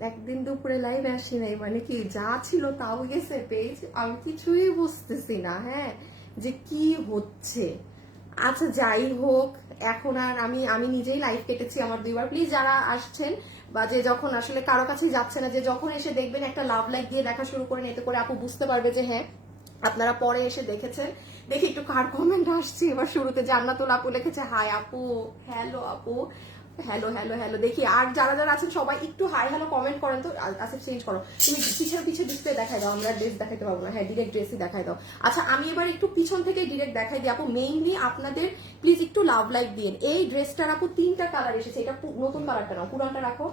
একদিন দুপুরে লাইভ আসি নাই মানে কি যা ছিল তাও গেছে পেজ আমি কিছুই বুঝতেছি না হ্যাঁ যে কি হচ্ছে। আচ্ছা যাই হোক, এখন আর আমি আমি নিজেই লাইভ কেটেছি আমার দুইবার। প্লিজ যারা আসছেন বা যে যখন আসলে কারও কাছে যাচ্ছে না, যে যখন এসে দেখবেন একটা লাভ লাইক দিয়ে দেখা শুরু করেন, এতে করে আপু বুঝতে পারবে যে হ্যাঁ আপনারা পরে এসে দেখেছেন। দেখি একটু কার কমেন্ট আসছে। এবার শুরুতে জান্নাতুল আপু লিখেছে হাই আপু হ্যালো আপু। হ্যালো হ্যালো হ্যালো দেখি, আর যারা যারা আছেন, সবাই একটু হাই হ্যালো কমেন্ট করেন তো আসে চেঞ্জ করো। তুমি পিছনে পিছনে ডিসপ্লে দেখাই দাও, আমরা ড্রেস দেখাতে পারব না। হ্যাঁ ডিরেক্ট ড্রেসই দেখাই দাও। আচ্ছা আমি এবার একটু পিছন থেকে ডিরেক্ট দেখাই দিই। আপু মেইনলি আপনাদের প্লিজ একটু লাভ লাইক দিন এই ড্রেসটার আপু, তিনটা কালার এসেছে। এটা নতুন কালারটা নাও। পুরানটা রাখো।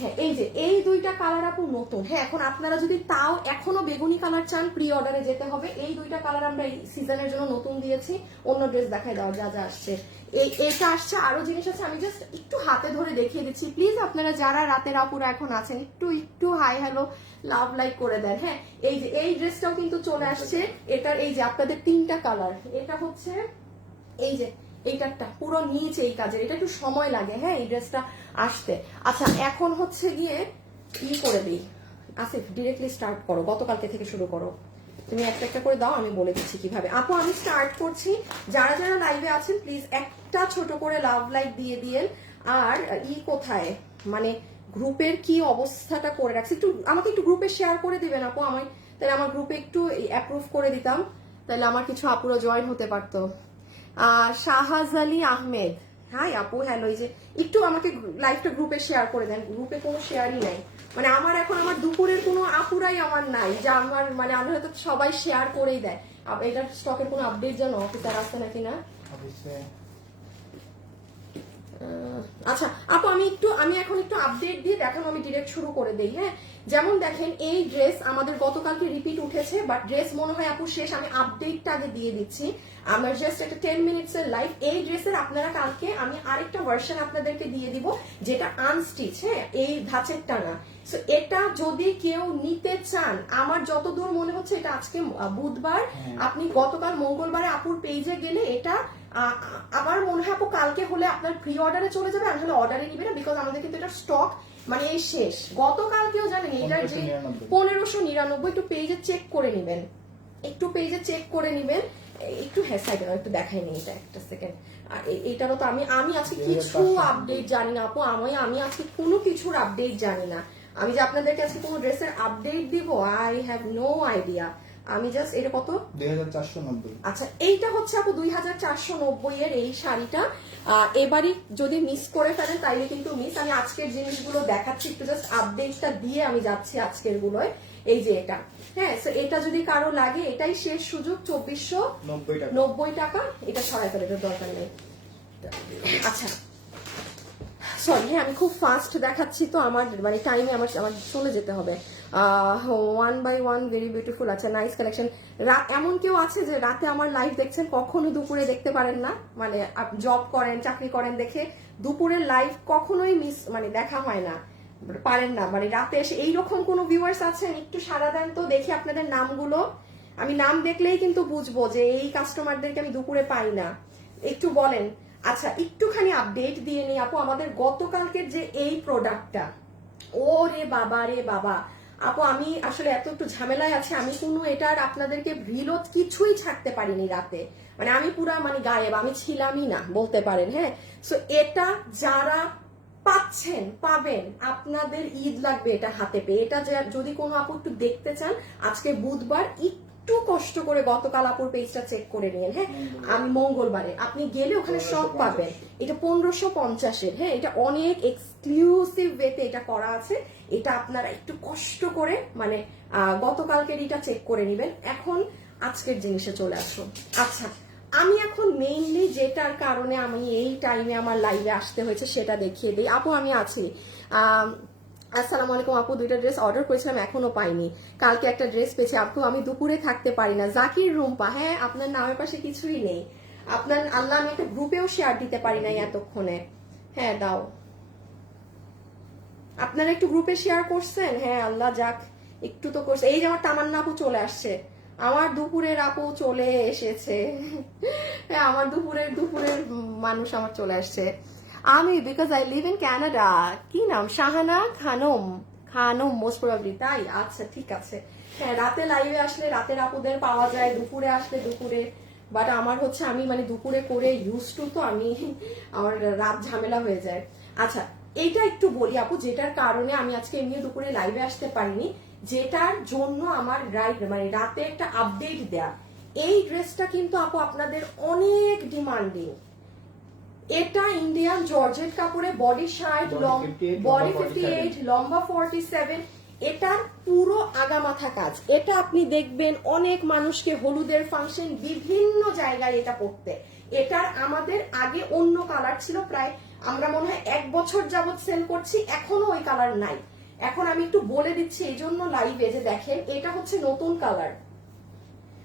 হ্যাঁ এই যে, এই দুইটা কালার আপু নতুন। হ্যাঁ এখন আপনারা যদি তাও এখনও বেগুনি কালার চান প্রি অর্ডারে যেতে হবে। এই দুইটা কালার আমরা এই সিজনের জন্য নতুন দিয়েছি। অন্য ড্রেস দেখাই দাও যা যা আসছে। এই এটা আসছে, আরও জিনিস আছে, আমি জাস্ট একটু হাতে ধরে দেখিয়ে দিচ্ছি। প্লিজ আপনারা যারা রাতের আপুরা এখন আছেন, একটু একটু হাই হ্যালো লাভ লাইক করে দেন। হ্যাঁ এই যে, এই ড্রেসটাও কিন্তু চলে আসছে। এটার, এই যে, আপনাদের তিনটা কালার এটা হচ্ছে, এই যে এইটারটা পুরো নিয়েছে এই কাজের, এটা একটু সময় লাগে হ্যাঁ এই ড্রেসটা আসতে। আচ্ছা এখন হচ্ছে গিয়ে ই করে দিই? আসিফ ডিরেক্টলি স্টার্ট করো, গতকালকে থেকে শুরু করো। তুমি একটা একটা করে দাও, আমি বলে দিচ্ছি কীভাবে। আপু, আমি স্টার্ট করছি। যারা যারা লাইভে আছেন প্লিজ একটা ছোট করে লাভ লাইক দিয়ে দিয়েন। আর ই কোথায়? মানে গ্রুপের কি অবস্থাটা করে রাখছি? একটু, আমাকে একটু গ্রুপে শেয়ার করে দিবেন আপু, আমি, তাহলে আমার গ্রুপে একটু অ্যাপ্রুভ করে দিতাম। তাহলে আমার কিছু আপুরো জয়েন হতে পারতো। শাহাজ আলী আহমেদ। হাই আপু হ্যালো এই যে একটু আমাকে লাইভটা গ্রুপে শেয়ার করে দেন। গ্রুপে কোনো শেয়ারই নাই। মানে আমার এখন আমার দুপুরের কোনো আপুরাই আমার নাই যা আমার মানে আমি হয়তো সবাই শেয়ার করেই দেয়। আপ- এটার স্টকের কোনো আপডেট জানো অফিসার আসছে নাকি না? আচ্ছা আপু আমি একটু আমি এখন একটু আপডেট দিয়ে দেখানো আমি ডিরেক্ট শুরু করে দেই হ্যাঁ? যেমন দেখেন এই ড্রেস আমাদের গতকালকে রিপিট উঠেছে বাট ড্রেস মনে হয় আপু শেষ আমি আপডেটটা আগে দিয়ে দিচ্ছি। আমার জাস্ট একটা টেন মিনিটস এর লাইফ এই ড্রেসের আপনারা কালকে আমি আরেকটা ভার্সন আপনাদেরকে দিয়ে দিব যেটা আনস্টিচ হ্যাঁ এই ধাঁচের টানা সো এটা যদি কেউ নিতে চান আমার যতদূর মনে হচ্ছে এটা আজকে বুধবার। হ্যাঁ। আপনি গতকাল মঙ্গলবারে আপুর পেজে গেলে এটা আমার মনে হয় আপু কালকে হলে আপনার প্রি অর্ডারে চলে যাবে আর হলে অর্ডারে নিবে না বিকজ আমাদের কিন্তু এটা স্টক মানে এই শেষ। গতকালকেও জানেন এটা যে পনেরোশো নিরানব্বই একটু পেজে চেক করে নিবেন। একটু পেজে চেক করে নিবেন। একটু হ্যাঁ সাইড একটু দেখাই নি এটা একটা সেকেন্ড আর এটারও তো আমি আমি আজকে কিছু আপডেট জানি না আপু আমি আমি আজকে কোনো কিছুর আপডেট জানি না। আমি যে আপনাদেরকে আজকে কোনো ড্রেসের আপডেট দিব আই হ্যাভ নো আইডিয়া আমি জাস্ট এটা কত? আচ্ছা এইটা হচ্ছে আপু দুই হাজার চারশো নব্বই এর এই শাড়িটা। এবারই যদি মিস করে ফেলেন তাইলে কিন্তু মিস আমি আজকের জিনিসগুলো দেখাচ্ছি একটু জাস্ট আপডেটটা দিয়ে আমি যাচ্ছি আজকের গুলোয়। এই যে এটা। হ্যাঁ এটা যদি কারও লাগে এটাই শেষ সুযোগ চব্বিশশো নব্বই টাকা। এটা ফেলে এটার দরকার নেই। আচ্ছা সরি হ্যাঁ আমি খুব ফাস্ট দেখাচ্ছি তো আমার মানে টাইমে আমার আমার চলে যেতে হবে। One by one very beautiful আচ্ছা নাইস কালেকশন এমন কেউ আছে যে রাতে আমার লাইভ দেখছেন, কখনো দুপুরে দেখতে পারেন না? মানে জব করেন, চাকরি করেন দেখে দুপুরের লাইভ কখনোই মিস মানে দেখা হয় না। পারেন না মানে রাতে এসে এইরকম কোনো ভিউয়ার্স আছেন, একটু সারা দেন তো, দেখি আপনাদের নামগুলো। আমি নাম দেখলেই কিন্তু বুঝব যে এই কাস্টমারদেরকে আমি দুপুরে পাই না। একটু বলেন আচ্ছা একটুখানি আপডেট দিয়ে নিই আপু, আমাদের গতকালকের যে এই প্রোডাক্টটা ও রে বাবা রে বাবা। আপু, আমি আসলে এত একটু ঝামেলায় আছে, আমি কোনো এটার আপনাদেরকে ভিলত কিছুই ছাড়তে পারিনি রাতে। মানে আমি পুরা মানে গায়েব, আমি ছিলামই না, বলতে পারেন হ্যাঁ? সো এটা যারা পাচ্ছেন, পাবেন, আপনাদের ঈদ লাগবে এটা হাতে পেয়ে। এটা যদি কোনো আপু একটু দেখতে চান, আজকে বুধবার একটু কষ্ট করে গতকাল আপুর পেজটা চেক করে নিন হ্যাঁ? আমি মঙ্গলবারে আপনি গেলে ওখানে সব পাবেন। এটা পনেরোশো পঞ্চাশের হ্যাঁ? এটা অনেক এক্সক্লুসিভ ওয়েতে এটা করা আছে। এটা আপনারা একটু কষ্ট করে মানে গতকালকের এটা চেক করে নেবেন। এখন আজকের জিনিসে চলে আসুন। আচ্ছা আমি এখন মেইনলি যেটার কারণে আমি এই টাইমে আমার লাইভে আসতে হয়েছে সেটা দেখিয়ে দিই। আপু আমি আছি। আসসালামু আলাইকুম আপু, দুইটা ড্রেস অর্ডার করেছিলাম, এখনও পাইনি। কালকে একটা ড্রেস পেয়েছি আপু, আমি দুপুরে থাকতে পারি না। জাকির রুম্পা হ্যাঁ আপনার নামের পাশে কিছুই নেই। আপনার আল্লাহ আমি একটা গ্রুপেও শেয়ার দিতে পারি নাই এতক্ষণে। হ্যাঁ দাও। আপনারা একটু গ্রুপে শেয়ার করছেন? হ্যাঁ আল্লাহ যাক, একটু তো করছে। এই যে আমার তামান্না আপু চলে আসছে। আমার দুপুরের আপু চলে এসেছে। হ্যাঁ আমার দুপুরের দুপুরের মানুষ আমার চলে আসছে। আমি because I live in Canada কি নাম শাহানা খানম খানম মোস্ট প্রবাবলি তাই? আচ্ছা ঠিক আছে। হ্যাঁ রাতে লাইভে আসলে রাতের আপুদের পাওয়া যায়, দুপুরে আসলে দুপুরে। বাট আমার হচ্ছে আমি মানে দুপুরে করে ইউজ টু তো আমি আমার রাত ঝামেলা হয়ে যায়। আচ্ছা এইটা একটু বলি আপু, যেটার কারণে আমি আজকে এমনি দুপুরে লাইভে আসতে পারিনি, যেটার জন্য আমার মানে রাতে একটা আপডেট দেয়া। এই ড্রেসটা কিন্তু আপু আপনাদের অনেক ডিমান্ডিং এটা ইন্ডিয়ান জর্জেট কাপড়ে body Body 58, body fifty eight লম্বা ফর্টি সেভেন এটার পুরো আগামাথা কাজ। এটা আপনি দেখবেন অনেক মানুষকে হলুদের ফাংশন বিভিন্ন জায়গায় এটা পড়তে। এটার আমাদের আগে অন্য কালার ছিল প্রায় আমরা মনে হয় এক বছর যাবৎ সেল করছি এখনও ওই কালার নাই। এখন আমি একটু বলে দিচ্ছি এই জন্য লাইভে যে দেখেন এটা হচ্ছে নতুন কালার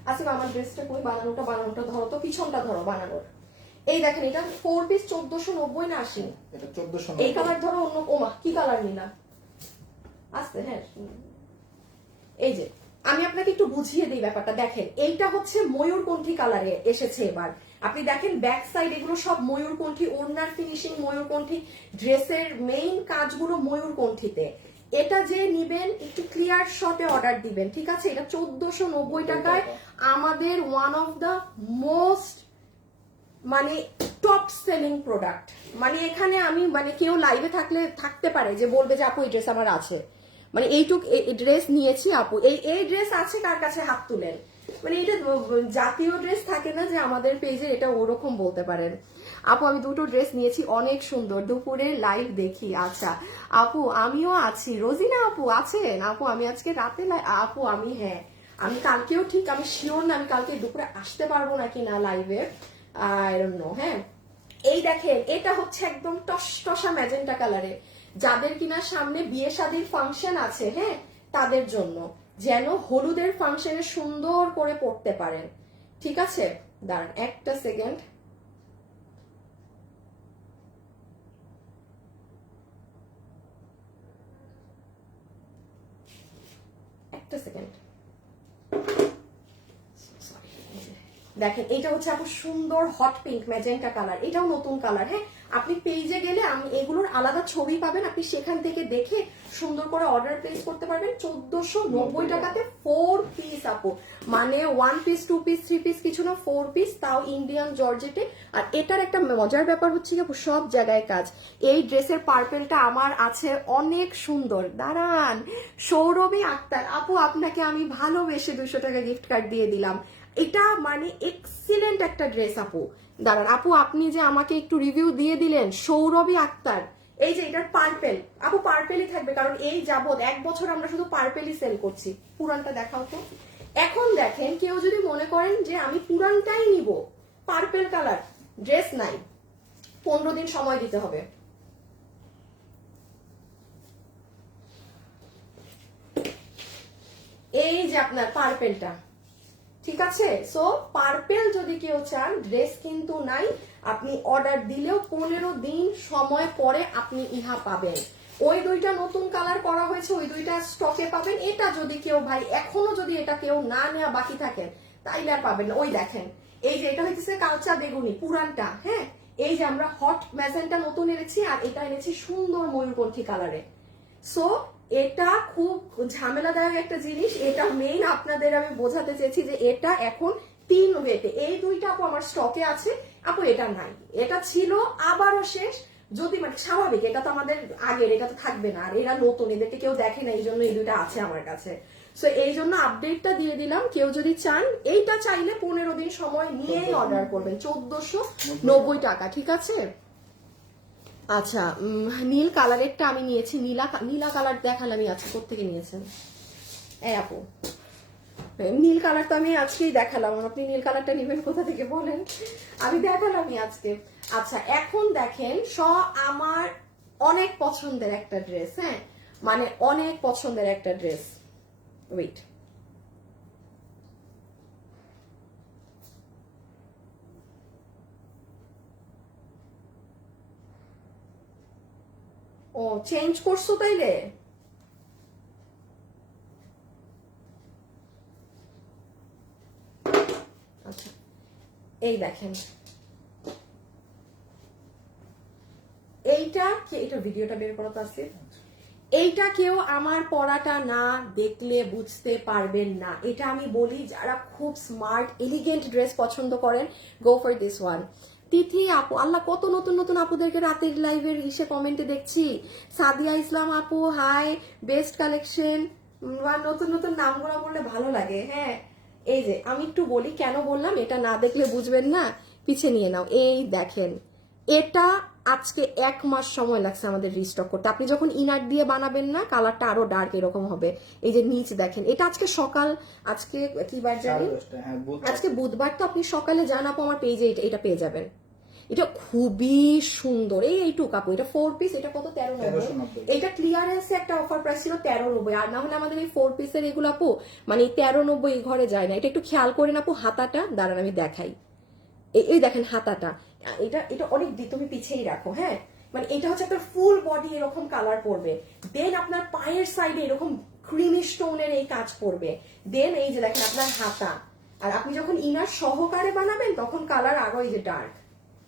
আসিফ আমার ড্রেসটা কই? বানানোটা বানানোটা ধরো তো পিছনটা ধরো বানানোর। এই দেখেন এটা ফোর পিস চোদ্দশো নব্বই না আশি? এই কালার ধরো অন্য ওমা কি কালার নিলা? আস্তে হ্যাঁ। এই যে আমি আপনাকে একটু বুঝিয়ে দিই ব্যাপারটা। দেখেন এইটা হচ্ছে ময়ূরকণ্ঠী কালারে এসেছে এবার। আপনি দেখেন ব্যাক সাইড এগুলো সব ময়ূরকণ্ঠী ওড়নার ফিনিশিং ময়ূরকণ্ঠী ড্রেসের মেইন কাজগুলো ময়ূরকণ্ঠীতে। এটা যে নিবেন একটু ক্লিয়ার শটে অর্ডার দিবেন ঠিক আছে? এটা চোদ্দশো নব্বই টাকায় আমাদের ওয়ান অফ দ্য মোস্ট মানে টপ সেলিং প্রোডাক্ট মানে এখানে আমি মানে কেউ লাইভে থাকলে, থাকতে পারে যে বলবে যে, আপু, এই ড্রেস আমার আছে। মানে এইটুক ড্রেস নিয়েছি, আপু। এই এই ড্রেস আছে, কার কাছে হাত তুলেন? মানে এটা জাতীয় ড্রেস থাকে না যে আমাদের পেজে এটা ওরকম বলতে পারেন। আপু, আমি দুটো ড্রেস নিয়েছি, অনেক সুন্দর। দুপুরে লাইভ দেখি আচ্ছা। আপু, আমিও আছি। রোজিনা আপু, আছেন? আপু, আমি আজকে রাতে আপু, আমি হ্যাঁ। আমি কালকেও ঠিক, আমি শিওর না আমি কালকে দুপুরে আসতে পারব নাকি না লাইভে নো হ্যাঁ? এই দেখেন, এটা হচ্ছে একদম টস, টসা ম্যাজেন্টা কালারে। যাদের কিনা সামনে বিয়ে শাদীর ফাংশন আছে হ্যাঁ? তাদের জন্য। যেন হলুদের ফাংশনে সুন্দর করে পড়তে পারেন। ঠিক আছে? দাঁড়ান, একটা সেকেন্ড একটা সেকেন্ড দেখেন এটা হচ্ছে আপু সুন্দর হট পিঙ্ক ম্যাজেন্টা কালার এটাও নতুন কালার হ্যাঁ? আপনি পেজে গেলে আমি এগুলোর আলাদা ছবি পাবেন। আপনি সেখান থেকে দেখে সুন্দর করে অর্ডার প্লেস করতে পারবেন। চোদ্দশো নব্বই টাকাতে ফোর পিস আপু। মানে one piece two piece three piece কিছু না ফোর পিস তাও ইন্ডিয়ান জর্জেটে আর এটার একটা মজার ব্যাপার হচ্ছে আপু, সব জায়গায় কাজ। এই ড্রেসের পার্পেলটা আমার আছে অনেক সুন্দর। দাঁড়ান, সৌরভী আক্তার। আপু, আপনাকে আমি ভালোবেসে দুশো টাকা গিফট কার্ড দিয়ে দিলাম। এটা মানে এক্সিলেন্ট একটা ড্রেস আপু। দাঁড়ান, আপু, আপনি যে আমাকে একটু রিভিউ দিয়ে দিলেন, সৌরভী আক্তার, এই যে এটার পার্পেল আপু পার্পেলই থাকবে, কারণ এই যাবৎ এক বছর আমরা শুধু পার্পেলই সেল করছি। পুরানটা দেখাও তো। এখন দেখেন, কেউ যদি মনে করেন যে আমি পুরানটাই নিব পার্পেল কালার ড্রেস নাই। পনেরো দিন সময় দিতে হবে। এই যে আপনার পার্পেলটা ঠিক আছে? সো পার্পেল যদি কেউ চান ড্রেস কিন্তু নাই। আপনি অর্ডার দিলেও পনেরো দিন সময় পরে আপনি ইহা পাবেন। ওই দুইটা নতুন কালার করা হয়েছে, ওই দুইটা স্টকে পাবেন। এটা যদি কেউ ভাই, এখনও যদি এটা কেউ না নেওয়া বাকি থাকেন তাইলে আর পাবেন ওই দেখেন, এই যে এটা হচ্ছে কালচা বেগুনি, পুরানটা হ্যাঁ? এই যে আমরা হট ম্যাজেন্টা নতুন এনেছি, আর এটা এনেছি সুন্দর ময়ূরপন্থী কালারে সো এটা খুব ঝামেলাদায়ক একটা জিনিস। এটা মেইন আপনাদের আমি বোঝাতে চেয়েছি যে এটা এখন তিন ওয়েতে এই দুইটা আপু আমার স্টকে আছে। আপু এটা নাই। এটা ছিল আবারও শেষ। যদি মানে স্বাভাবিক এটা তো আমাদের আগের এটা তো থাকবে না। আর এরা নতুন এদেরকে কেউ দেখে না এই জন্য এই দুইটা আছে আমার কাছে। সো এই জন্য আপডেটটা দিয়ে দিলাম। কেউ যদি চান এইটা চাইলে পনেরো দিন সময় নিয়েই অর্ডার করবেন। চোদ্দশো নব্বই টাকা ঠিক আছে? আচ্ছা নীল কালারেরটা আমি নিয়েছি। নীলা নীলা কালার দেখালামই আজকে কোথেকে নিয়েছেন? এই আপু। নীল কালার তো আমি আজকেই দেখালাম। আপনি নীল কালারটা নেবেন কোথা থেকে বলেন? আমি দেখালামই আজকে। আচ্ছা এখন দেখেন, স আমার অনেক পছন্দের একটা ড্রেস হ্যাঁ? মানে অনেক পছন্দের একটা ড্রেস। ওয়েট ও চেঞ্জ করছ তাইলে? আচ্ছা এই দেখেন। এইটা এটা ভিডিওটা বের করা তো আছে এইটা কেউ আমার পড়াটা না দেখলে বুঝতে পারবেন না। এটা আমি বলি যারা খুব স্মার্ট এলিগেন্ট ড্রেস পছন্দ করেন go for this one Tithi আপু, আল্লাহ কত নতুন নতুন আপুদেরকে রাতের লাইভের ইসে কমেন্টে দেখছি। সাদিয়া ইসলাম আপু হাই বেস্ট কালেকশন বা নতুন নতুন নামগুলো বললে ভালো লাগে হ্যাঁ। এই যে, আমি একটু বলি, কেন বললাম? এটা না দেখলে বুঝবেন না। পিছিয়ে নিয়ে নাও। এই দেখেন, এটা আজকে এক মাস সময় লাগছে আমাদের রিস্টক করতে। আপনি যখন ইনার দিয়ে বানাবেন না কালারটা আরও ডার্ক এরকম হবে। এই যে নিচ দেখেন এটা আজকে সকাল আজকে কি বার জানি? হ্যাঁ আজকে বুধবার তো আপনি সকালে আপু আমার পেজে এটা পেয়ে যাবেন। এটা খুবই সুন্দর। এই এইটুক আপু এটা ফোর পিস এটা কত? তেরো নব্বই। এইটা ক্লিয়ারেন্সে একটা অফার প্রাইস ছিল তেরো নব্বই। আর না হলে আমাদের এই ফোর পিসের এগুলো আপু মানে তেরো নব্বই ঘরে যায় না। এটা একটু খেয়াল করেন আপু হাতাটা দাঁড়ান আমি দেখাই। এই- দেখেন হাতাটা। এটা এটা অনেক তুমি পিছিয়েই রাখো হ্যাঁ? মানে এটা হচ্ছে আপনার ফুল বডি এরকম কালার পড়বে দেন আপনার পায়ের সাইডে এরকম ক্রিমি স্টোনের এই কাজ পড়বে দেন এই যে দেখেন আপনার হাতা। আর আপনি যখন ইনার সহকারে বানাবেন, তখন কালার আরও এই যে ডার্ক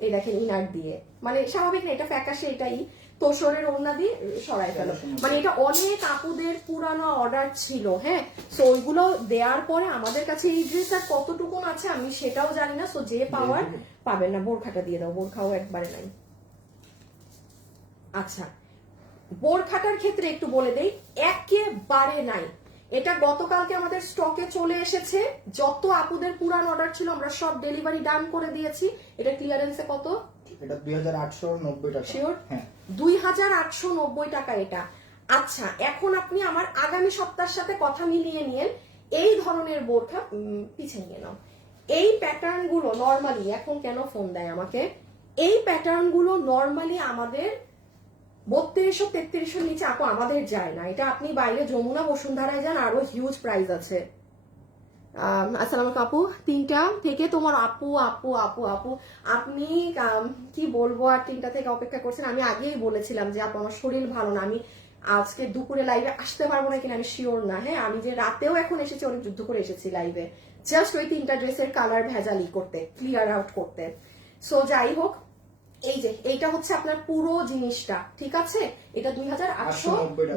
এই দেখেন ইনার দিয়ে। মানে স্বাভাবিক না, এটা ফ্যাকাশে এটাই। তোষরের ওড়না দিয়ে সরাই ফেলো। মানে এটা অনেক আপুদের পুরানো অর্ডার ছিল হ্যাঁ? সো ওইগুলো দেওয়ার পরে আমাদের কাছে এই ড্রেস আর কতটুকুন আছে আমি সেটাও জানি না। সো যে পাওয়ার পাবেন না। বোরখাটা দিয়ে দাও। বোরখাও একবারে নাই। আচ্ছা বোরখাটার ক্ষেত্রে একটু বলে দেই একেবারে নাই। এটা গতকালকে আমাদের স্টকে চলে এসেছে। যত আপুদের পুরান অর্ডার ছিল আমরা সব ডেলিভারি ডান করে দিয়েছি। এটা ক্লিয়ারেন্সে কত? এটা দুই হাজার আটশো নব্বই টাকা। Sure? হ্যাঁ। দুই হাজার আটশো নব্বই টাকা এটা। আচ্ছা এখন আপনি আমার আগামী সপ্তাহের সাথে কথা মিলিয়ে নিয়েন। এই ধরনের বোরখা উম, পিছে নিয়ে নাও। এই প্যাটার্নগুলো নর্মালি এখন কেন ফোন দেয় আমাকে? এই প্যাটার্নগুলো নর্মালি আমাদের বত্রিশশো তেত্রিশশো নিচে আপু আমাদের যায় না। এটা আপনি বাইরে যমুনা বসুন্ধরায় যান আরও হিউজ প্রাইস আছে। আসসালামু আপু। তিনটা থেকে তোমার আপু আপু আপু আপু। আপনি কি বলব আর তিনটা থেকে অপেক্ষা করছেন আমি আগেই বলেছিলাম যে আপু আমার শরীর ভালো না আমি আজকে দুপুরে লাইভে আসতে পারব না কিনা আমি শিওর না হ্যাঁ? আমি যে রাতেও এখন এসেছি অনেক যুদ্ধ করে এসেছি লাইভে জাস্ট ওই তিনটা ড্রেসের কালার ভেজালি করতে ক্লিয়ার আউট করতে। সো যাই হোক এই যে এইটা হচ্ছে আপনার পুরো জিনিসটা ঠিক আছে? এটা দুই হাজার আটশো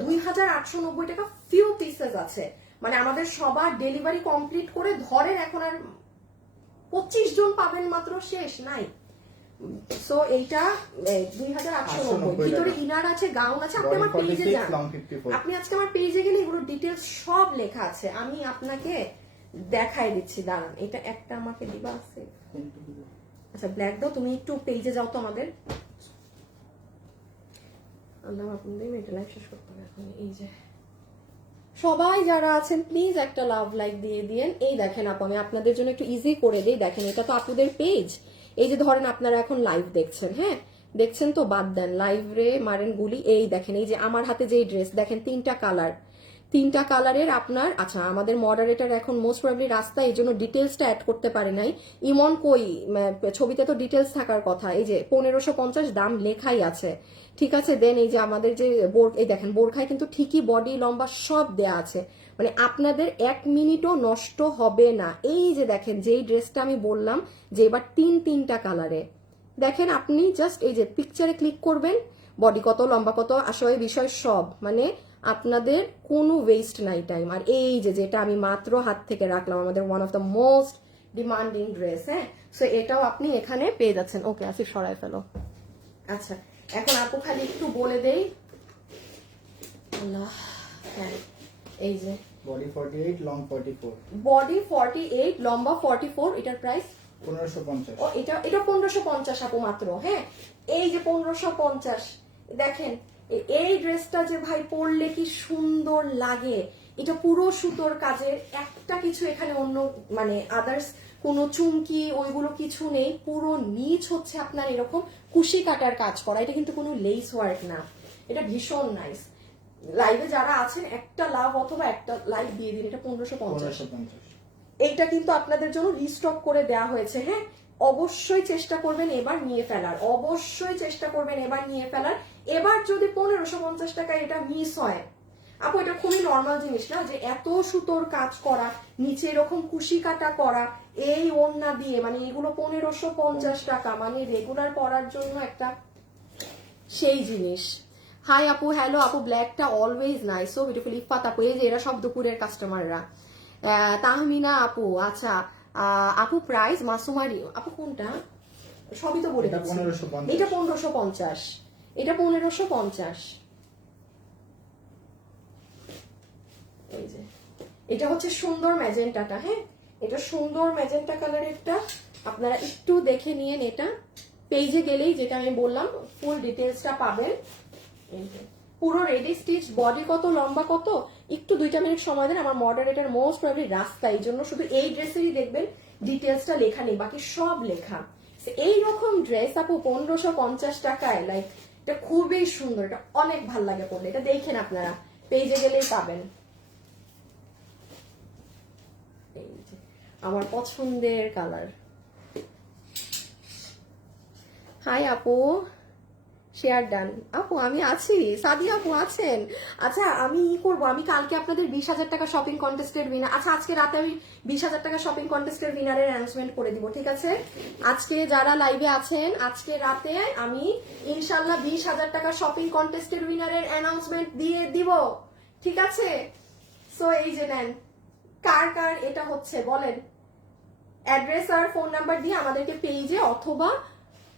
দুই হাজার আটশো নব্বই টাকা ফিউ পিসেস আছে। মানে আমাদের সবার ডেলিভারি কমপ্লিট করে ধরেন এখন আর পঁচিশ জন পাবেন মাত্র শেষ নাই। সো এইটা দুই হাজার আটশো নব্বই। ভিতরে ইনার আছে গাউন আছে আপনি আমার পেজে যান। আপনি আজকে আমার পেজে গেলে এগুলো ডিটেলস সব লেখা আছে। আমি আপনাকে দেখাই দিচ্ছি দাঁড়ান এটা একটা আমাকে দিবা আছে আচ্ছা ব্ল্যাক দাও তুমি একটু পেজে যাও তো আমাদের। আল্লাহ আপনাদের এটা লাইভ শেষ করতে হবে এখন এই যে। সবাই যারা আছেন প্লিজ একটা লাভ লাইক দিয়ে দিয়েন। এই দেখেন আপু, আমি আপনাদের জন্য একটু ইজি করে দিই। দেখেন, এটা তো আপুদের পেজ এই যে ধরেন আপনারা এখন লাইভ দেখছেন হ্যাঁ? দেখছেন তো? বাদ দেন লাইভ রে মারেন গুলি। এই দেখেন, এই যে আমার হাতে যে ড্রেস দেখেন তিনটা কালার তিনটা কালারের আপনার আচ্ছা আমাদের মডারেটর এখন মোস্ট প্রবলি রাস্তা এই জন্য ডিটেলসটা অ্যাড করতে পারে নাই। ইমন কই ছবিতে তো ডিটেলস থাকার কথা। এই যে পনেরোশো পঞ্চাশ দাম লেখাই আছে। ঠিক আছে দেন এই যে আমাদের যে বোর এই দেখেন, বোরখায় কিন্তু ঠিকই বডি লম্বা সব দেয়া আছে। মানে আপনাদের এক মিনিটও নষ্ট হবে না। এই যে দেখেন, যেই ড্রেসটা আমি বললাম, যে এবার তিন তিনটা কালারে। দেখেন, আপনি জাস্ট এই যে পিকচারে ক্লিক করবেন বডি কত, লম্বা কত, আসলে বিষয় সব। মানে আপনাদের কোনো ওয়েস্ট নাই টাইম আর এই যে যেটা আমি মাত্র হাত থেকে রাখলাম আমাদের one of the most demanding dress হ্যাঁ? সো এটাও আপনি এখানে পেয়ে যাচ্ছেন। ওকে আসি সরাই ফেলো। আচ্ছা এখন আপু খালি একটু বলে দেই। আল্লাহ হ্যাঁ এই যে। Body forty eight long forty four body forty eight লম্বা ফর্টি ফোর এটার প্রাইস পনেরোশো পঞ্চাশ। ও এটা এটা পনেরোশো পঞ্চাশ আপু মাত্র হ্যাঁ? এই যে পনেরোশো পঞ্চাশ দেখেন এ- এই ড্রেসটা যে ভাই পরলে কি সুন্দর লাগে এটা পুরো সুতোর কাজের একটা কিছু এখানে অন্য মানে আদার্স কোনো চুমকি ওইগুলো কিছু নেই পুরো নিচ হচ্ছে আপনার এরকম কুশি কাটার কাজ করা এটা কিন্তু কোনো লেস ওয়ার্ক না এটা ভীষণ নাইস লাইভে যারা আছেন একটা লাভ অথবা একটা লাইভ দিয়ে দিন এটা পনেরোশো পঞ্চাশ। এইটা কিন্তু আপনাদের জন্য রিস্টক করে দেওয়া হয়েছে হ্যাঁ? অবশ্যই চেষ্টা করবেন এবার নিয়ে ফেলার অবশ্যই চেষ্টা করবেন এবার নিয়ে ফেলার। এবার যদি পনেরোশো পঞ্চাশ টাকায় এটা মিস হয় আপু এটা খুবই নর্মাল জিনিস না? যে এত সুতোর কাজ করা নিচে এরকম কুশি কাটা করা এই ওড়না দিয়ে মানে এগুলো পনেরোশো পঞ্চাশ টাকা মানে রেগুলার পরার জন্য একটা সেই জিনিস। হাই আপু হ্যালো আপু ব্ল্যাকটা অলওয়েজ নাই সো বিউটিফুল ইফাত আপু এই যে এরা সব দুপুরের কাস্টমাররা তাহমিনা আপু আচ্ছা আহ, আপু প্রাইস মাসুমারি আপু কোনটা? সবই তো বলে। এটা পনেরোশো পঞ্চাশ। এটা পনেরোশো পঞ্চাশ। এই যে। এটা হচ্ছে সুন্দর ম্যাজেন্টাটা হ্যাঁ? এটা সুন্দর ম্যাজেন্টা কালারেরটা আপনারা একটু দেখে নিয়েন এটা। পেজে গেলেই যেটা আমি বললাম ফুল ডিটেলসটা পাবেন। পুরো রেডি স্টিচ বডি কত, লম্বা কত? একটু দুইটা মিনিট সময় দেন, আমার মডারেটার মোস্ট প্রবলি রাস্তা। এই জন্য শুধু এই ড্রেসেরই দেখবেন ডিটেলসটা লেখা নেই, বাকি সব লেখা। এই রকম ড্রেস আপু, পনেরোশো পঞ্চাশ টাকায় লাইক এটা খুবই সুন্দর, এটা অনেক ভালো লাগে পড়লে। এটা দেখেন আপনারা, পেজে গেলেই পাবেন। আমার পছন্দের কালার। হাই আপু। শেয়ার ডান আপু, আমি আছি। সাদি আপু আছেন। আচ্ছা আমি ই করব। আমি কালকে আপনাদের বিশ হাজার টাকা শপিং কন্টেস্টের উইনার আচ্ছা আজকে রাতে আমি বিশ হাজার টাকা শপিং কন্টেস্টের উইনারের অ্যানাউন্সমেন্ট করে দিব, ঠিক আছে? আজকে যারা লাইভে আছেন, আজকে রাতে আমি ইনশাল্লাহ বিশ হাজার টাকা শপিং কন্টেস্টের উইনারের অ্যানাউন্সমেন্ট দিয়ে দিব, ঠিক আছে? সো এই যে নেন। কার কার, এটা হচ্ছে, বলেন। অ্যাড্রেস আর ফোন নাম্বার দিয়ে আমাদেরকে পেজে অথবা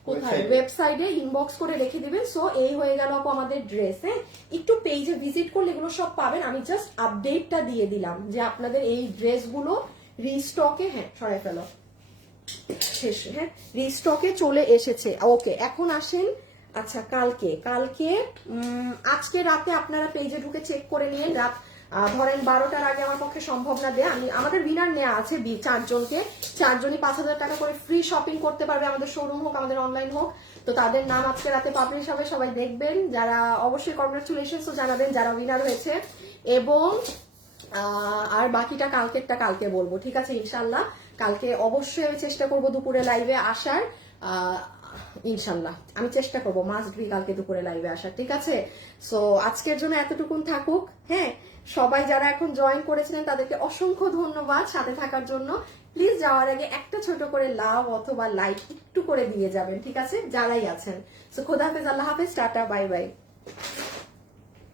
কোথায়? ওয়েবসাইটে ইনবক্স করে রেখে দিবেন। সো এই হয়ে গেল আপু আমাদের ড্রেস হ্যাঁ একটু পেজে ভিজিট করলে এগুলো সব পাবেন। আমি জাস্ট আপডেটটা দিয়ে দিলাম যে আপনাদের এই ড্রেসগুলো রিস্টকে হ্যাঁ সরাই ফেলো। শেষ হ্যাঁ রিস্টকে চলে এসেছে। ওকে এখন আসেন আচ্ছা কালকে। কালকে উম, আজকে রাতে আপনারা পেজে ঢুকে চেক করে নিন রাত ধরেন বারোটার আগে আমার পক্ষে সম্ভব না দেয়া। আমি আমাদের উইনার নেওয়া আছে চারজনকে। চারজনই পাঁচ হাজার টাকা করে ফ্রি শপিং করতে পারবে আমাদের শোরুম হোক, আমাদের অনলাইন হোক। তো তাদের নাম আজকে রাতে পাবলিশ হবে, সবাই দেখবেন। যারা অবশ্যই কংগ্রেচুলেশন জানাবেন যারা উইনার হয়েছে। এবং আর বাকিটা কালকেরটা কালকে বলব, ঠিক আছে? ইনশাল্লাহ কালকে অবশ্যই আমি চেষ্টা করব দুপুরে লাইভে আসার। ইনশাল্লাহ আমি চেষ্টা করব, মাস্ট বি কালকে দুপুরে লাইভে আসার, ঠিক আছে? সো আজকের জন্য এতটুকুন থাকুক হ্যাঁ? সবাই যারা এখন জয়েন করেছিলেন, তাদেরকে অসংখ্য ধন্যবাদ সাথে থাকার জন্য। প্লিজ যাওয়ার আগে একটা ছোট করে লাভ অথবা লাইক একটু করে দিয়ে যাবেন, ঠিক আছে? যারাই আছেন। সো খোদা হাফেজ, আল্লাহ হাফেজ, টাটা বাই বাই